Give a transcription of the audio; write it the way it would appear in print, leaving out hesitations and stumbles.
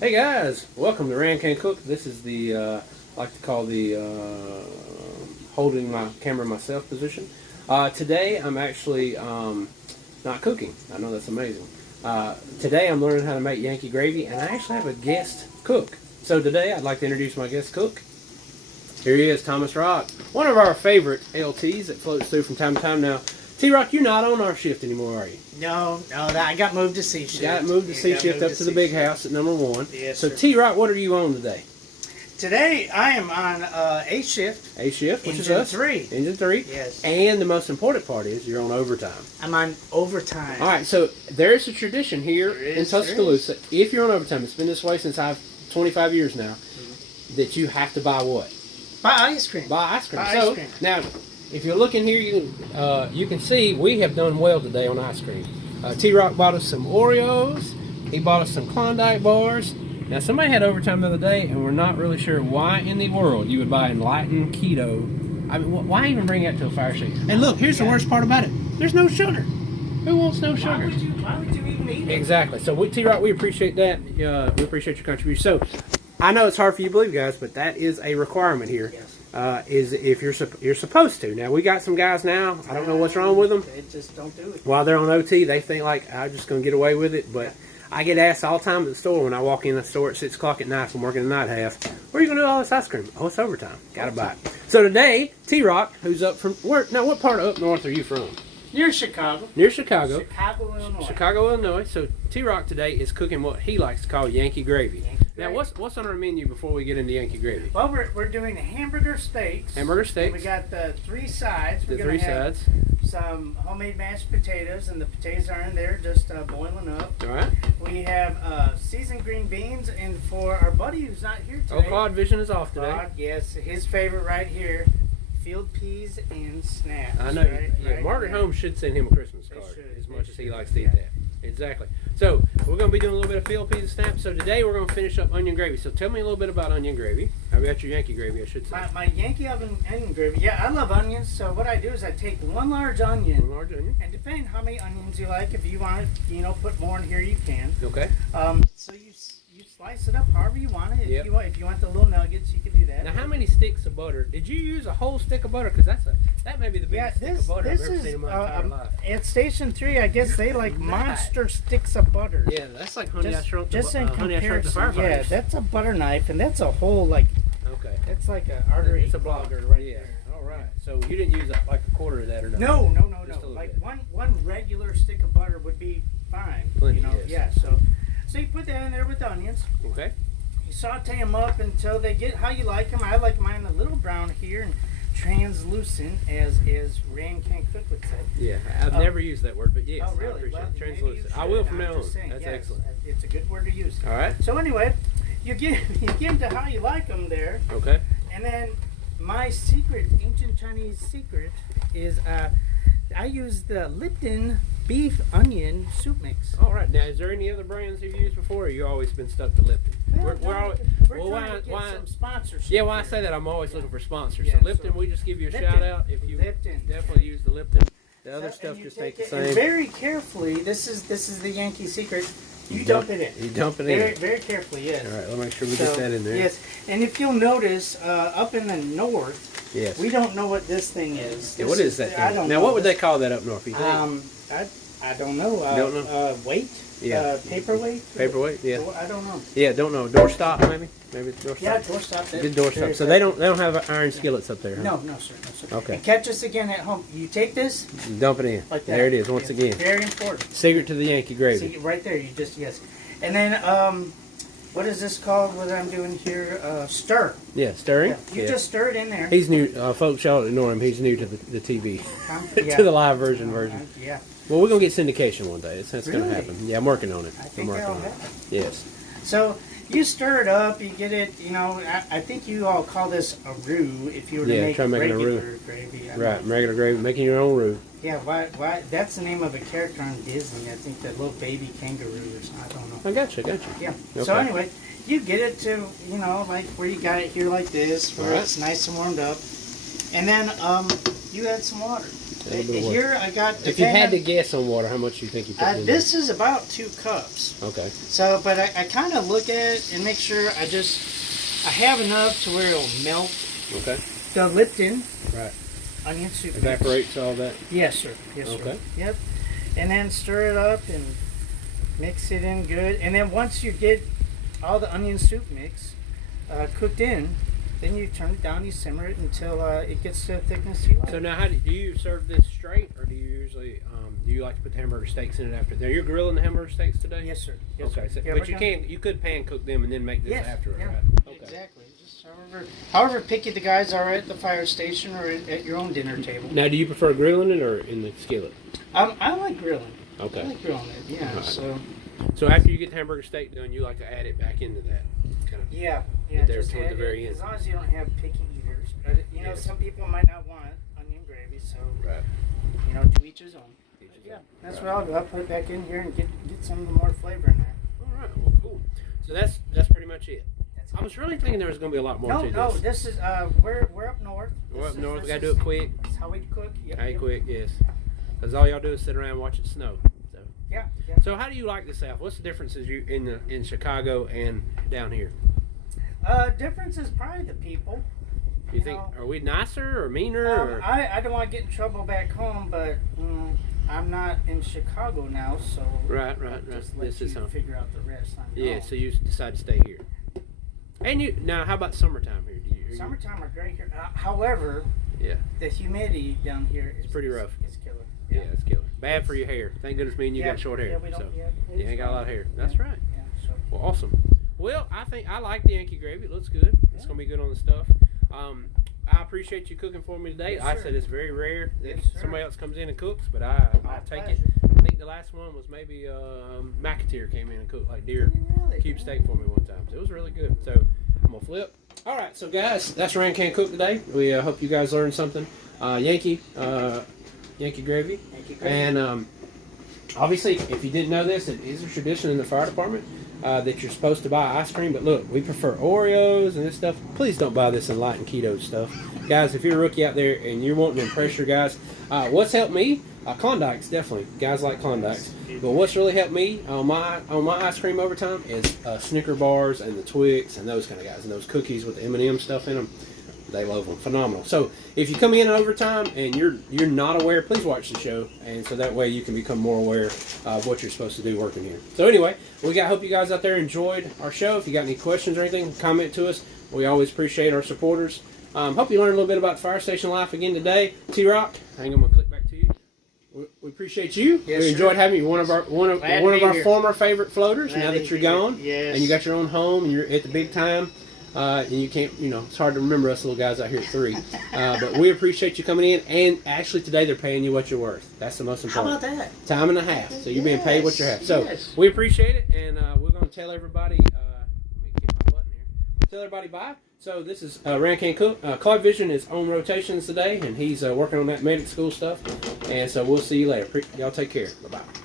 Hey guys, welcome to Rancan Cook. This is the I like to call the holding my camera myself position. Today I'm actually not cooking. I know that's amazing. Today I'm learning how to make Yankee gravy, and I actually have a guest cook. So today I'd like to introduce my guest cook. Here he is, Thomas Rock, one of our favorite LTs that floats through from time to time. Now, T-Rock, you're not on our shift anymore, are you? No, I got moved to C shift. Got moved to C shift up to the big house at number 1. Yes, so sir. T-Rock, what are you on today? Today I am on A shift. A shift, which is Engine us. 3. Engine 3. Yes. And the most important part is you're on overtime. I'm on overtime. All right, so there's a tradition here in Tuscaloosa. If you're on overtime, it's been this way since I've 25 years now, that you have to buy what? Buy ice cream. Buy ice cream. Buy So ice cream. now, if you look in here, you can see we have done well today on ice cream. T-Rock bought us some Oreos. He bought us some Klondike bars. Now, somebody had overtime the other day, and we're not really sure why in the world you would buy Enlightened Keto. I mean, why even bring that to a fire station? And look, here's the worst part about it. There's no sugar. Who wants no sugar? Why would you even eat it? Exactly. So, T-Rock, we appreciate that. We appreciate your contribution. So, I know it's hard for you to believe, guys, but that is a requirement here. Yes. Is if you're supposed to. Now, we got some guys now. I don't know what's wrong with them. They just don't do it. While they're on OT, they think like, I'm just going to get away with it. But I get asked all the time at the store when I walk in the store at 6 o'clock at night from working the night half, where are you going to do all this ice cream? Oh, it's overtime. Got to buy it. So today, T-Rock, who's up from, now what part of up north are you from? Near Chicago. Near Chicago. Chicago, Illinois. Chicago, Illinois. So T-Rock today is cooking what he likes to call Yankee Gravy. Now, what's on our menu before we get into Yankee Gravy? Well, we're doing hamburger steaks. Hamburger steaks. We got the 3 sides. The We're 3 gonna have sides. some homemade mashed potatoes, and the potatoes are in there just boiling up. All right. We have seasoned green beans, and for our buddy who's not here today. Oh, Claude Vision is off today. Claude, yes, his favorite right here, field peas and snaps. I know. Right Margaret there. Holmes should send him a Christmas card as much as he likes to eat that. Exactly. So we're going to be doing a little bit of field peas and snaps. So today we're going to finish up onion gravy. So tell me a little bit about onion gravy. How about your Yankee gravy, I should say. My Yankee onion gravy. Yeah, I love onions. So what I do is I take 1 large onion. 1 large onion. And depending how many onions you like, if you want to, put more in here, you can. Okay. So you slice it up however you want it. Yep. If you want the little nuggets, you can do that. Now, how many sticks of butter? Did you use a whole stick of butter? Because that may be the biggest stick of butter I've ever seen in my entire life. At Station 3, I guess they like monster sticks of butter. Yeah, that's like Honey I Shrunk the Firefighters. Yeah, Yeah, that's a butter knife, and that's a whole like. Okay. That's like an artery. It's a blogger right yeah. there. All right. So you didn't use like a quarter of that or nothing? No. Just a little Like bit. one regular stick of butter would be fine. Plenty, yes. Yeah. So you put that in there with the onions. Okay. You saute them up until they get how you like them. I like mine a little brown here and translucent, as Rancan Cook would say. Yeah, I've never used that word, but yes, Oh, really? I appreciate Well, it. maybe you Translucent. I should. will from I'm now on. just saying, That's yes, excellent. It's a good word to use. All right. So anyway, you get into how you like them there, Okay. and then my secret, ancient Chinese secret, is I use the Lipton beef onion soup mix. All right. Now, is there any other brands you've used before, or you always been stuck to Lipton? We're trying to get some sponsorship. Yeah, when I here. say that, I'm always looking for sponsors. Yeah, so Lipton, so we just give you a Lipton. shout out if you Lipton. definitely use the Lipton. The other So- stuff and you just ain't take the it, and same. very carefully, this is the Yankee secret. You dump it in. You dump it Very, in. very carefully, yes. All right, let's make sure we get that in there. Yes, and if you'll notice, up in the north, Yes. we don't know what this thing is. Yeah, what is that thing? I don't now, know. what would they call that up north? You think? I don't know. Don't know? Weight? Yeah. Paperweight? Paperweight? Yeah. I don't know. Yeah, don't know. Doorstop, maybe? Maybe it's doorstop. Yeah, doorstop. Good doorstop. So they don't have iron skillets up there, huh? No, sir. Okay. And catch us again at home. You take this Dump it in. like that. There it is, once Yeah, again. Very important. Secret to the Yankee gravy. See, right there, you just, yes. And then, what is this called, what I'm doing here? Stir. Yeah, stirring. Yeah. You just stir it in there. He's new. Folks, y'all ignore him. He's new to the TV. Yeah. To the live version. Yeah. Well, we're going to get syndication one day. That's going Really? to happen. Yeah, I'm working on it. I I'm think working that'll on it. happen. Yes. So you stir it up, you get it, I think you all call this a roux if you were to make try making a regular roux. gravy. Right, regular gravy, making your own roux. Yeah, why? That's the name of a character on Disney. I think that little baby kangaroo or something. I don't know. I got you. Yeah. Okay. So anyway, you get it to, like where you got it here like this, where All right. it's nice and warmed up. And then you you add some water. A little bit of water. Here I got. If you had to guess on water, how much do you think you put in this is about 2 cups. Okay. So, but I kind of look at it and make sure I have enough to where it'll melt. Okay. The Lipton. Right. Onion soup. Evaporates all that. Yes, sir. Yes, sir. Okay. Yep. And then stir it up and mix it in good. And then once you get all the onion soup mix cooked in, then you turn it down, you simmer it until it gets to the thickness you like. So now, how do you serve this straight, or do you usually do you like to put the hamburger steaks in it after? Now you're grilling the hamburger steaks today. Yes, sir. Yes, Okay, sir. so, Yeah, but you could pan cook them and then make this after it, yeah, right? Okay. exactly. Just however picky the guys are at the fire station or at your own dinner table. Now, do you prefer grilling it or in the skillet? I like grilling. Okay. I like grilling it. Yeah. Right. So after you get the hamburger steak done, you like to add it back into that. Kind of. yeah. There Just toward the very end. as long as you don't have picky eaters. But some people might not want onion gravy, so Right. To each his own. Yeah, that's what I'll do. I'll put it back in here and get some more flavor in there. All right. Well, cool. So that's pretty much it. I was really thinking there was going to be a lot more to this. No, this is we're up north. We're up north. We got to do it quick. That's how we cook. Yep, Hey, yep. quick, yes. Because all y'all do is sit around and watch it snow. So. Yeah. So how do you like the South? What's the differences in Chicago and down here? Difference is probably the people. You think are we nicer or meaner? Or? I don't want to get in trouble back home, but I'm not in Chicago now, so Right. Just let This you is home. figure out the rest. Yeah. So you decide to stay here. And you now, how about summertime here? Summertime are great here. However, Yeah. the humidity down here is pretty rough. It's killer. Yeah, it's killer. Bad for your hair. Thank goodness me and you got short hair. Yeah, we don't. So Yeah, you ain't got a lot of hair. That's right. Yeah. So. Well, awesome. Well, I think I like the Yankee Gravy. It looks good. It's gonna be good on the stuff. I appreciate you cooking for me today. Yes, I sir. said it's very rare that Yes, sir. somebody else comes in and cooks, but I'll take it. pleasure. I think the last one was maybe McAteer came in and cooked like deer Really? cube steak for me one time. So it was really good. So I'm gonna flip. All right, so guys, that's Rancan Cook today. We hope you guys learned something. Yankee Gravy. Yankee Gravy. And obviously, if you didn't know this, it is a tradition in the fire department that you're supposed to buy ice cream. But look, we prefer Oreos and this stuff. Please don't buy this Enlightened Keto stuff. Guys, if you're a rookie out there and you're wanting to impress your guys, what's helped me? Klondike's, definitely. Guys like Klondike's. But what's really helped me on my ice cream over time is Snicker bars and the Twix and those kind of guys. And those cookies with the M&M stuff in them. They love them. Phenomenal. So if you come in over time and you're not aware, please watch the show, and so that way you can become more aware of what you're supposed to do working here. So anyway, hope you guys out there enjoyed our show. If you got any questions or anything, comment to us. We always appreciate our supporters. Hope you learned a little bit about fire station life again today. T-Rock, I'm gonna click back to you. We appreciate you. Yes, we enjoyed sir. having you. One of our here. former favorite floaters. Glad now to that you're be here. gone, Yes. and you got your own home, and you're at the big time. And you can't, it's hard to remember us little guys out here at 3. But we appreciate you coming in. And actually, today they're paying you what you're worth. That's the most How important. about that? Time and a half. So you're being paid what you're worth. So Yes. we appreciate it. And we're going to tell everybody. Let me get my button here. Tell everybody bye. So this is Rancan Cook. Claude Vision is on rotations today, and he's working on that medic school stuff. And so we'll see you later. Y'all take care. Bye bye.